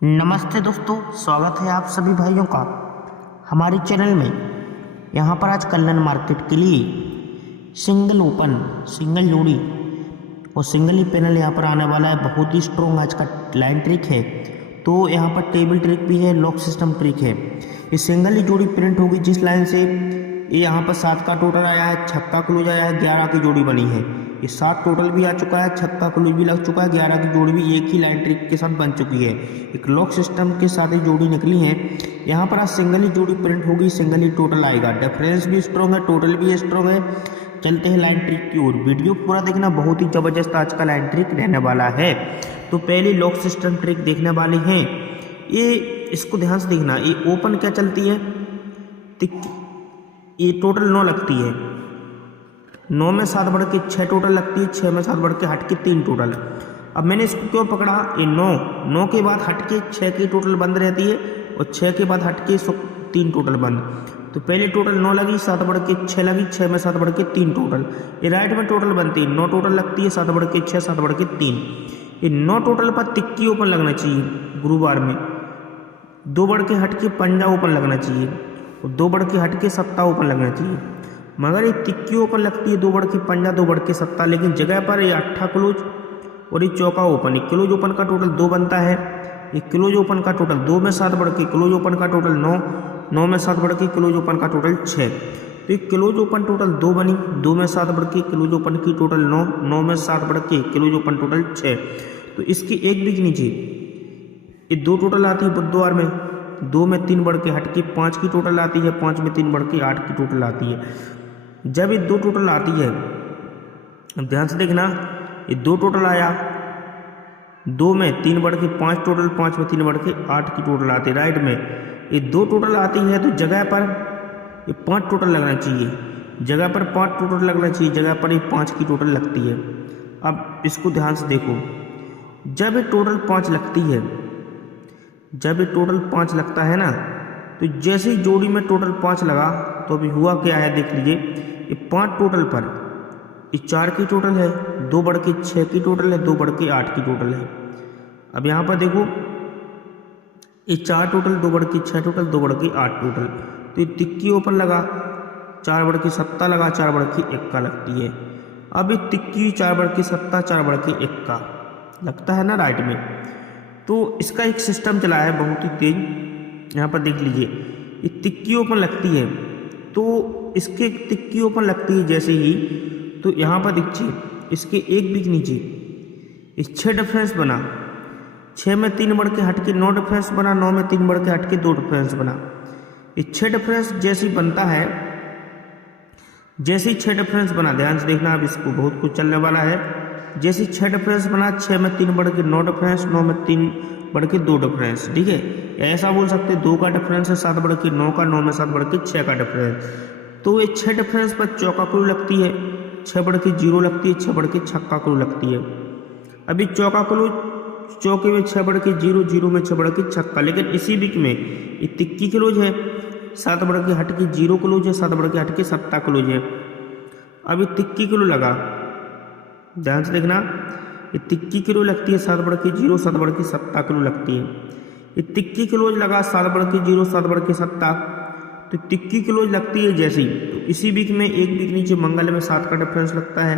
नमस्ते दोस्तों, स्वागत है आप सभी भाइयों का हमारे चैनल में। यहाँ पर आज कल्याण मार्केट के लिए सिंगल ओपन, सिंगल जोड़ी और सिंगल ही पैनल यहाँ पर आने वाला है। बहुत ही स्ट्रॉन्ग आज का लाइन ट्रिक है। तो यहाँ पर टेबल ट्रिक भी है, लॉक सिस्टम ट्रिक है। ये सिंगल ही जोड़ी प्रिंट होगी जिस लाइन से ये यहाँ पर 7 का टोटल आया है, छक्का क्लोज आया है, 11 की जोड़ी बनी है। ये 7 टोटल भी आ चुका है, छक्का क्लोज भी लग चुका है, 11 की जोड़ी भी एक ही लाइन ट्रिक के साथ बन चुकी है। एक लॉक सिस्टम के साथ ही जोड़ी निकली है। यहाँ पर आज सिंगल ही जोड़ी प्रिंट होगी, सिंगल ही टोटल आएगा। डिफरेंस भी स्ट्रॉन्ग है, टोटल भी स्ट्रॉन्ग है। चलते हैं लाइन ट्रिक की ओर। वीडियो पूरा देखना, बहुत ही जबरदस्त आज का लाइन ट्रिक रहने वाला है। तो पहले लॉक सिस्टम ट्रिक देखने वाले हैं। ये इसको ध्यान से देखना। ये ओपन क्या चलती है, ये टोटल 9 लगती है। 9 में 7 बढ़ के 6 टोटल लगती है, 6 में 7 बढ़ के हट के 3 टोटल। अब मैंने इसको क्यों पकड़ा, ये 9 के बाद हट के 6 की टोटल बंद रहती है और 6 के बाद हट के 3 टोटल बंद। तो पहले टोटल 9 लगी, 7 बढ़ के 6 लगी, 6 में 7 बढ़ के 3 टोटल। ये राइट में टोटल बनती है, 9 टोटल लगती है, 7 बढ़ के 6, 7 बढ़ के 3। ये 9 टोटल पर तिक्की ओपन लगना चाहिए। गुरुवार में 2 बढ़ के हट के पंजा ओपन लगना चाहिए और 2 बढ़ के हट के सत्ता ओपन लगना चाहिए। मगर ये तिक्की ओपन लगती है 2 बढ़ के पंजा, 2 बढ़ के सत्ता, लेकिन जगह पर ये 8 क्लोज और ये चौका ओपन। ये क्लोज ओपन का टोटल 2 बनता है। ये क्लोज ओपन का टोटल 2 में 7 बढ़ के क्लोज ओपन का टोटल 9, 9 में 7 बढ़ के क्लोज ओपन का टोटल 6। तो ये क्लोज ओपन टोटल 2 बनी, 2 में 7 बढ़ के क्लोज ओपन की टोटल 9, 9 में 7 बढ़ के क्लोज ओपन टोटल 6। तो इसकी एक भी नीचे ये 2 टोटल आती है बुधवार में, 2 में 3 बढ़ के हट के 5 की टोटल आती है, 5 में 3 बढ़ के 8 की टोटल आती है। जब ये 2 टोटल आती है, अब ध्यान से देखना, ये 2 टोटल आया, 2 में 3 बढ़ के 5 टोटल, 5 में 3 बढ़ के 8 की टोटल आती है। राइट में ये 2 टोटल आती है तो जगह पर ये 5 टोटल लगना चाहिए, जगह पर 5 टोटल लगना चाहिए, जगह पर ये 5 की टोटल लगती है। अब इसको ध्यान से देखो, जब ये टोटल 5 लगती है, जब ये टोटल 5 लगता है ना, तो जैसे ही जोड़ी में टोटल 5 लगा तो अभी हुआ क्या है देख लीजिए। ये 5 टोटल पर ये 4 की टोटल है, 2 बढ़ के 6 की टोटल है, 2 बढ़ के 8 की टोटल है। अब यहाँ पर देखो, ये 4 टोटल, 2 बढ़ के 6 टोटल, 2 बढ़ के 8 टोटल। तो ये तिक्की ओपन लगा, 4 बढ़ के सत्ता लगा, 4 बढ़ के 1 का लगती है। अब ये तिक्की 4 बढ़ के सत्ता, 4 बढ़ के 1 का लगता है ना राइट में। तो इसका एक सिस्टम चला है बहुत ही तेज। यहाँ पर देख लीजिए, ये तिक्की ओपन लगती है, तो इसके तिक्की ओपन लगती है जैसे ही, तो यहाँ पर देखिए इसके एक बीच नीचे इस 6 डिफरेंस बना, 6 में 3 बढ़ के हट के 9 डिफरेंस बना, 9 में 3 बढ़ के हट के 2 डिफरेंस बना। ये 6 डिफरेंस जैसे ही बनता है, जैसे ही 6 डिफरेंस बना, ध्यान से देखना, अब इसको बहुत कुछ चलने वाला है। जैसे 6 डिफरेंस बना, 6 में 3 बढ़ के 9 डिफरेंस, 9 में 3 बढ़ के 2 डिफरेंस, ठीक है। ऐसा बोल सकते हैं 2 का डिफरेंस है, 7 बढ़ के 9 का, 9 में 7 बढ़ के 6 का डिफरेंस। तो ये 6 डिफरेंस पर चौका क्लू लगती है, 6 बढ़ के 0 लगती है, 6 बढ़ के छक्का क्लू लगती है। अभी चौका क्लू, चौके में 6 बढ़ के 0, 0 में 6 बढ़ के छक्का, लेकिन इसी बीच में ये तिक्की क्लोज है, 7 बढ़ के हट के 0 क्लोज है, 7 बढ़ के हट के सत्ता क्लोज है। अभी तिक्की क्लू लगा, ध्यान से देखना, ये तिक्की क्लोज लगती है, 7 बढ़ के 0, 7 बढ़ के सत्ता क्लोज लगती है। ये तिक्की क्लोज लगा, 7 बढ़ के 0, 7 बढ़ के सत्ता, तो तिक्की क्लोज लगती है जैसे ही, तो इसी बीच में एक बीच नीचे मंगल में 7 का डिफरेंस लगता है,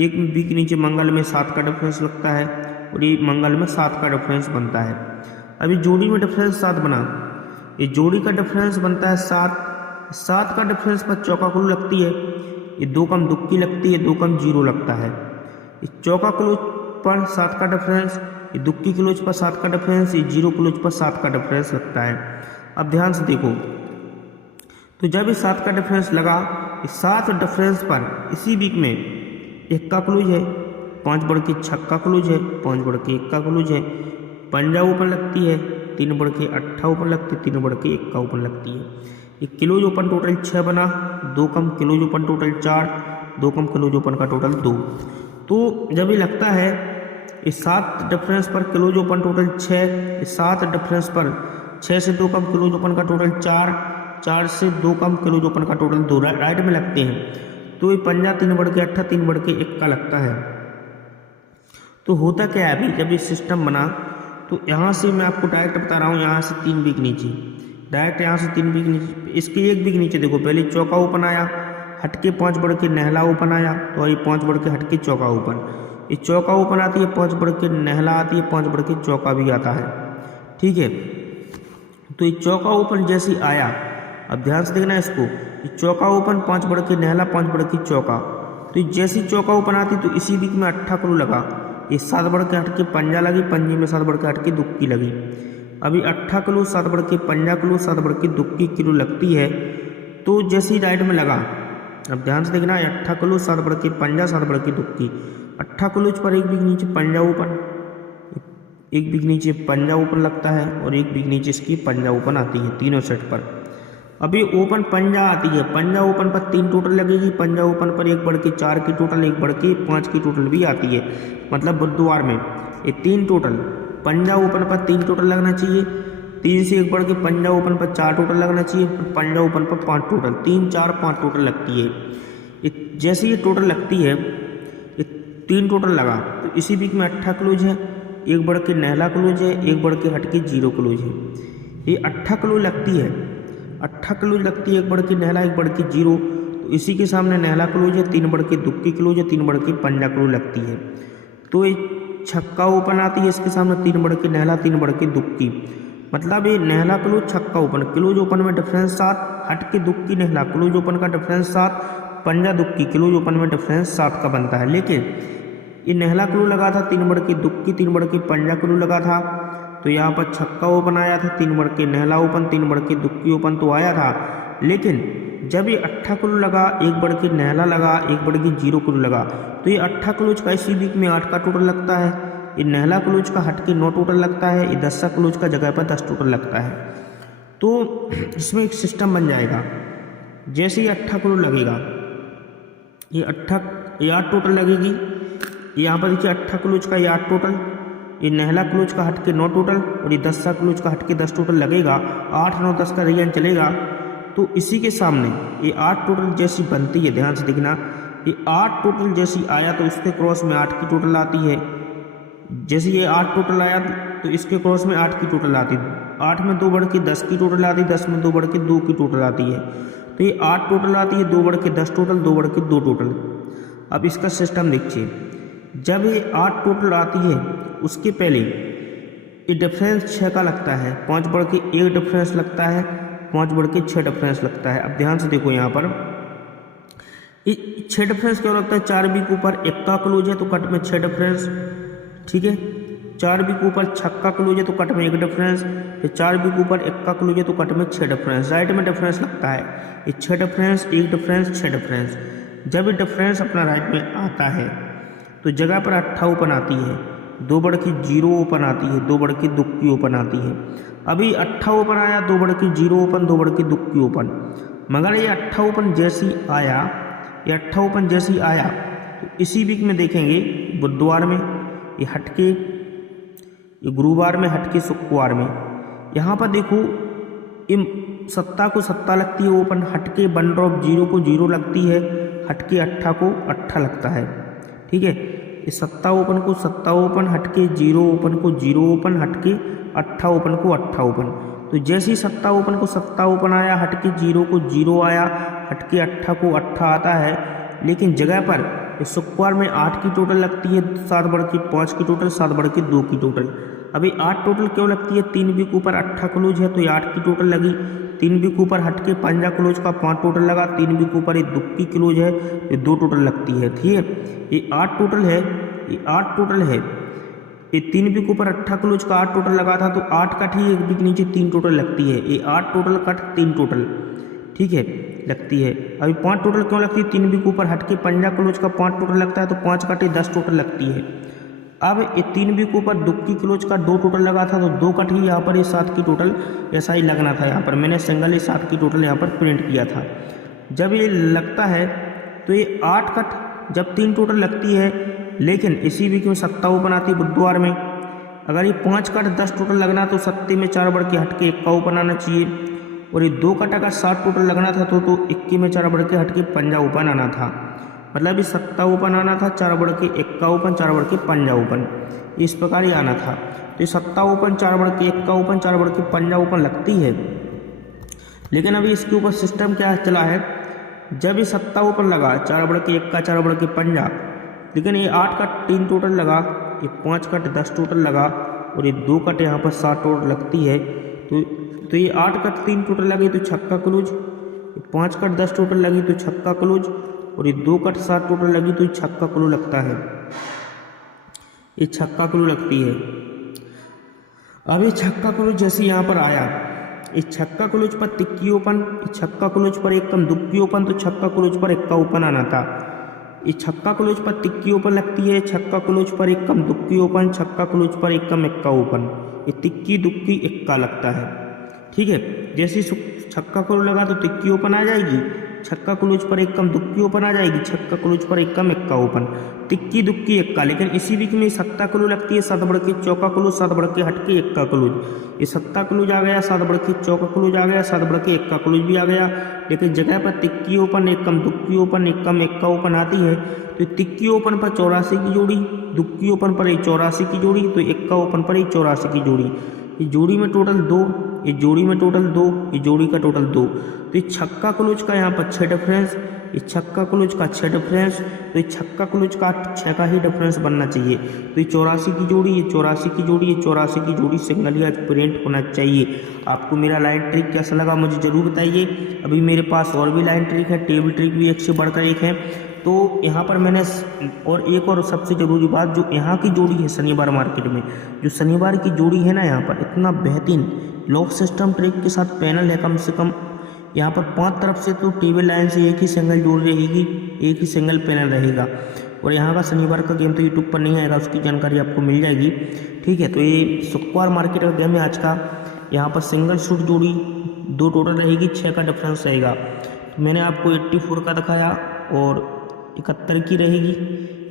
एक बीच नीचे मंगल में 7 का डिफरेंस लगता है और ये मंगल में 7 का डिफरेंस बनता है। अभी जोड़ी में डिफरेंस 7 बना, ये जोड़ी का डिफरेंस बनता है 7, 7 का डिफरेंस पर चौका क्लू लगती है, ये 2 कम दुक्की लगती है, 2 कम 0 लगता है। इस चौका क्लोज पर 7 का डिफरेंस, ये दुक्की क्लोज पर 7 का डिफरेंस, ये 0 क्लोज पर 7 का डिफरेंस लगता है। अब ध्यान से देखो, तो जब ये 7 का डिफरेंस लगा, इस 7 डिफरेंस पर इसी बीच में 1 का क्लोज है, 5 बढ़ के छक्का क्लोज है, 5 बढ़ के 1 का क्लोज है, पंजा ओपन लगती है, 3 बढ़ के 8 ओपन लगती है, 3 बढ़ के 1 का ओपन लगती है। ये क्लोज ओपन टोटल 6 बना, 2 come close open total 4, 2 come close open का टोटल 2। तो जब ये लगता है, इस 7 डिफरेंस पर क्लोज ओपन टोटल 6, इस 7 डिफरेंस पर 6 से 2 कम क्लोज ओपन का टोटल 4, 4 से 2 कम क्लोज ओपन का टोटल 2 राइट में लगते हैं। तो ये पंजा 3 बढ़ के 8, 3 बढ़ के 1 का लगता है। तो होता क्या है, अभी जब ये सिस्टम बना तो यहाँ से मैं आपको डायरेक्ट बता रहा हूँ, यहाँ से 3 बिग नीचे, डायरेक्ट यहाँ से 3 बिग नीचे, इसके 1 बिग नीचे देखो, पहले चौका ओपन आया, हटके 5 बढ़ के नहला ओपन आया, तो ये 5 बढ़ के हटके चौका ओपन, ये चौका ओपन आती है, 5 बढ़ के नहला आती है, 5 बढ़ के चौका भी आता है। ठीक है, तो ये चौका ओपन जैसे आया, अब ध्यान से देखना इसको, ये चौका ओपन 5 बढ़ के नहला, 5 बढ़ के चौका, तो जैसी चौका ओपन आती तो इसी बीच में 8 क्लू लगा, ये 7 बढ़ के हटके पंजा लगी, पंजे में 7 बढ़ के हटके दुक्की लगी। अभी 8 क्लू 7 बढ़ के पंजा क्लू 7 बढ़ के दुक्की क्लू लगती है, तो जैसी राइट में लगा, अब ध्यान से देखना, 8 क्लू 7 बढ़ के पंजा 7 बढ़ के दुक्की, 8 क्लूज पर 1 बिग नीचे पंजा ओपन, 1 बिग नीचे पंजा ओपन लगता है और 1 बिग नीचे इसकी पंजा ओपन आती है तीनों सेट पर। अभी ओपन पंजा आती है, पंजा ओपन पर 3 टोटल लगेगी, पंजा ओपन पर 1 बढ़ के 4 की टोटल, 1 बढ़ के 5 की टोटल भी आती है, मतलब बुधवार में ये 3 टोटल, पंजा ओपन पर 3 टोटल लगना चाहिए, 3 से 1 बढ़ के पंजा ओपन पर 4 टोटल लगना चाहिए, पंजा ओपन पर 5 टोटल, 3 4 5 टोटल लगती है। जैसे ये टोटल लगती है, ये 3 टोटल लगा, तो इसी बीच में 8 क्लूज है, 1 बढ़ के नहला क्लूज है, 1 बढ़ के हटके 0 क्लूज है, ये 8 क्लूज लगती है, 8 क्लूज लगती है, 1 बढ़ के नहला 1 बढ़ के 0, तो इसी के सामने नहला क्लूज है, 3 बढ़ के दुक्की क्लूज है, 3 बढ़ के पंजा क्लूज लगती है, तो ये छक्का ओपन आती है, इसके सामने 3 बढ़ के नहला 3 बढ़ के दुक्की, मतलब ये नहला क्लूज छक्का ओपन, क्लूज ओपन में डिफरेंस 7, हटके दुक्की नहला, क्लूज ओपन का डिफरेंस 7, पंजा दुक्की, क्लूज ओपन में डिफरेंस 7 का बनता है। लेकिन ये नहला क्लू लगा था, 3 बढ़ के दुक्की, 3 बढ़ के पंजा क्लू लगा था, तो यहाँ पर छक्का ओपन आया था, 3 बढ़ के नहला ओपन, 3 बढ़ के दुक्की ओपन तो आया था। लेकिन जब ये 8 क्लू लगा, 1 बढ़ के नहला लगा, 1 बढ़ के 0 क्लू लगा, तो ये 8 क्लूज का इसी बीच में 8 का टोटल लगता है, ये नहला क्लूज का हटके 9 टोटल लगता है, ये 10 क्लूज का जगह पर 10 टोटल लगता है। तो इसमें एक सिस्टम बन जाएगा, जैसे ही 8 क्लू लगेगा, ये 8 टोटल लगेगी, यहाँ पर देखिए 8 क्लूज का ये 8 टोटल, ये नहला क्लूज का हटके 9 टोटल और ये 10 क्लूज का हटके 10 टोटल लगेगा, 8 9 10 का रिजन चलेगा। तो इसी के सामने ये 8 टोटल जैसी बनती है, ध्यान से देखना, ये 8 टोटल जैसी आया तो इसके क्रॉस में 8 की टोटल आती है, जैसे ये 8 टोटल आया तो इसके क्रॉस में 8 की टोटल आती है, 8 में 2 बढ़ के 10 की टोटल आती है, 10 में 2 बढ़ के 2 की टोटल आती है, तो ये 8 टोटल आती है, 2 बढ़ के 10 टोटल, 2 बढ़ के 2 टोटल। अब इसका सिस्टम देखिए, जब ये 8 टोटल आती है उसके पहले ये डिफरेंस 6 का लगता है, 5 बढ़ के 1 डिफरेंस लगता है, 5 बढ़ के 6 डिफरेंस लगता है। अब ध्यान से देखो, यहाँ पर ये 6 डिफरेंस क्यों लगता है, 4 बी के ऊपर 1 का क्लूज है तो कट में 6 डिफरेंस, ठीक है, 4 बी के ऊपर छक्का क्लूज है तो कट में 1 डिफरेंस, फिर 4 बी के ऊपर 1 का क्लूज है तो कट में 6 डिफरेंस, राइट में डिफरेंस लगता है, ये 6 डिफरेंस, 1 डिफरेंस, 6 डिफरेंस। जब ये डिफरेंस अपना राइट में आता है तो जगह पर 8 ओपन आती है, 2 बढ़ के 0 ओपन आती है, 2 बढ़ के दुक्की ओपन आती है। अभी 8 ओपन आया, 2 बढ़ के 0 ओपन, 2 बढ़ के दुक्की ओपन, मगर ये 8 ओपन जैसी आया, ये 8 ओपन जैसी आया तो इसी वीक में देखेंगे बुधवार में ये हटके, ये गुरुवार में हटके, शुक्रवार में, यहाँ पर देखो इन 7 को 7 लगती है ओपन, हटके 1 ड्रॉप 0 को 0 लगती है, हटके 8 को 8 लगता है, ठीक है, ये 7 ओपन को 7 ओपन, हटके 0 ओपन को 0 ओपन, हटके 8 ओपन को 8 ओपन। तो जैसे ही 7 ओपन को 7 ओपन आया, हटके 0 को 0 आया, हटके 8 को 8 आता है, लेकिन जगह पर शुक्रवार में 8 की टोटल लगती है, 7 बढ़ के 5 की टोटल, 7 बढ़ के 2 की टोटल। अभी 8 टोटल क्यों लगती है, 3 बी के ऊपर 8 क्लूज है तो ये 8 की टोटल लगी, 3 बी के ऊपर हटके पंजा क्लूज का 5 टोटल लगा, 3 बी के ऊपर ये दुक्की क्लूज है, ये 2 टोटल लगती है, ठीक है, ये 8 टोटल है, ये 8 टोटल है, ये 3 बी के ऊपर 8 क्लूज का 8 टोटल लगा था तो 8 कट ही 1 बी के नीचे 3 टोटल लगती है, ये 8 टोटल कट 3 टोटल, ठीक है, लगती है। अभी 5 टोटल क्यों लगती है, 3 बी के ऊपर हटके पंजा क्लूज का 5 टोटल लगता है तो 5 कटे 10 टोटल लगती है। अब ये 3 बी के ऊपर दुक्की क्लोज का 2 टोटल लगा था तो 2 कट ही यहाँ पर ये 7 की टोटल ऐसा ही लगना था, यहाँ पर मैंने सिंगल ये 7 की टोटल यहाँ पर प्रिंट किया था। जब ये लगता है तो ये 8 कट जब 3 टोटल लगती है, लेकिन इसी वीक में 7 ओपन आती है बुधवार में, अगर ये 5 कट 10 टोटल लगना तो 7 में 4 बढ़ के हटके 1 का ओपन आना चाहिए, और ये 2 कट अगर 7 टोटल लगना था तो 21 में 4 बढ़ के हटके पंजा ओपन आना था। मतलब ये 7 ओपन आना था, 4 बढ़ के 1 का ओपन, 4 बढ़ के 5 ओपन, इस प्रकार ही आना था। तो ये 7 ओपन, 4 बढ़ के 1 का ओपन, 4 बढ़ के 5 ओपन लगती है। लेकिन अभी इसके ऊपर सिस्टम क्या चला है, जब ये 7 ओपन लगा, 4 बढ़ के 1 का, 4 बढ़ के 5, लेकिन ये 8 का 3 टोटल लगा, ये 5 का 10 टोटल लगा और ये 2 कट यहाँ पर 7 टोटल लगती है। तो ये 8 कट 3 टोटल लगी तो छक्का क्लोज, 5 कट 10 टोटल लगी तो छक्का क्लोज और ये 2 कट 7 टोटल लगी तो छक्का क्लोज लगता है, ये छक्का क्लोज लगती है। अब ये छक्का क्लोज जैसे यहाँ पर आया, इस छक्का क्लोज पर तिक्की ओपन, इस छक्का क्लोज पर एक कम दुक्की ओपन, तो छक्का क्लोज पर 1 का ओपन आना था। इस छक्का क्लोज पर तिक्की ओपन लगती है, छक्का क्लोज पर एक कम दुक्की ओपन, छक्का क्लोज पर एक कम 1 का ओपन, ये तिक्की दुक्की 1 का लगता है। ठीक है, जैसे छक्का क्लोज लगा तो तिक्की ओपन आ जाएगी, छक्का क्लोज पर एक कम दुक्की ओपन आ जाएगी, छक्का क्लोज पर एक कम 1 का ओपन, तिक्की दुक्की 1 का। लेकिन इसी बीच में 7 क्लोज लगती है, 7 बढ़ के चौका क्लोज, 7 बढ़ के हटके 1 का क्लोज, ये 7 क्लोज आ गया, 7 बढ़ के चौका क्लोज आ गया, 7 बढ़ के 1 का क्लोज भी आ गया। लेकिन जगह पर तिक्की ओपन, एक कम दुक्की ओपन, एक कम 1 का ओपन आती है, तो तिक्की ओपन पर 84 की जोड़ी, दुक्की ओपन पर 84 की जोड़ी, तो 1 का ओपन पर 84 की जोड़ी, ये जोड़ी में टोटल 2, ये जोड़ी में टोटल 2, ये जोड़ी का टोटल 2। तो ये छक्का क्लोज का यहाँ पर 6 डिफरेंस, ये छक्का क्लोज का 6 डिफरेंस, तो ये छक्का क्लोज का 6 का ही डिफरेंस बनना चाहिए। तो ये 84 की जोड़ी, ये 84 की जोड़ी, ये 84 की जोड़ी सिंगल या प्रिंट होना चाहिए। आपको मेरा लाइन ट्रिक कैसा लगा मुझे ज़रूर बताइए। अभी मेरे पास और भी लाइन ट्रिक है, टेबल ट्रिक भी एक से बढ़कर एक है। तो यहाँ पर मैंने और एक और सबसे ज़रूरी बात, जो यहाँ की जोड़ी है शनिवार मार्केट में, जो शनिवार की जोड़ी है ना, यहाँ पर इतना बेहतरीन लॉक सिस्टम ट्रिक के साथ पैनल है, कम से कम यहाँ पर 5 तरफ से तो टेबल लाइन से एक ही सिंगल जोड़ी रहेगी, एक ही सिंगल पैनल रहेगा। और यहाँ का शनिवार का गेम तो यूट्यूब पर नहीं आएगा, उसकी जानकारी आपको मिल जाएगी। ठीक है, तो ये शुक्रवार मार्केट का गेम है आज का। यहाँ पर सिंगल शूट जोड़ी 2 टोटल रहेगी, 6 का डिफरेंस रहेगा। तो मैंने आपको 84 का दिखाया और 71 की रहेगी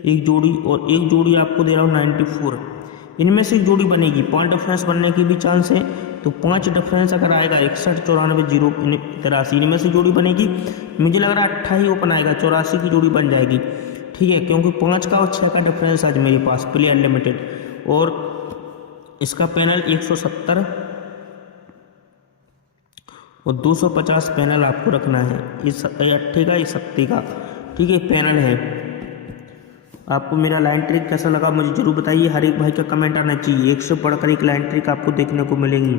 एक जोड़ी, और एक जोड़ी आपको दे रहा हूँ 94। इनमें से एक जोड़ी बनेगी, 5 डिफरेंस बनने की भी चांस है। तो 5 डिफरेंस अगर आएगा 61, 94, 0, 83, इनमें से जोड़ी बनेगी। मुझे लग रहा है 28 ओपन आएगा, 84 की जोड़ी बन जाएगी। ठीक है, क्योंकि 5 का और 6 का डिफरेंस आज मेरे पास प्ले अनलिमिटेड, और इसका पैनल 170 और 250 पैनल आपको रखना है। इस 80 का, इस 70 का, ठीक है, पैनल है। आपको मेरा लाइन ट्रिक कैसा लगा मुझे ज़रूर बताइए। हर एक भाई का कमेंट आना चाहिए, एक से बढ़कर एक लाइन ट्रिक आपको देखने को मिलेंगी।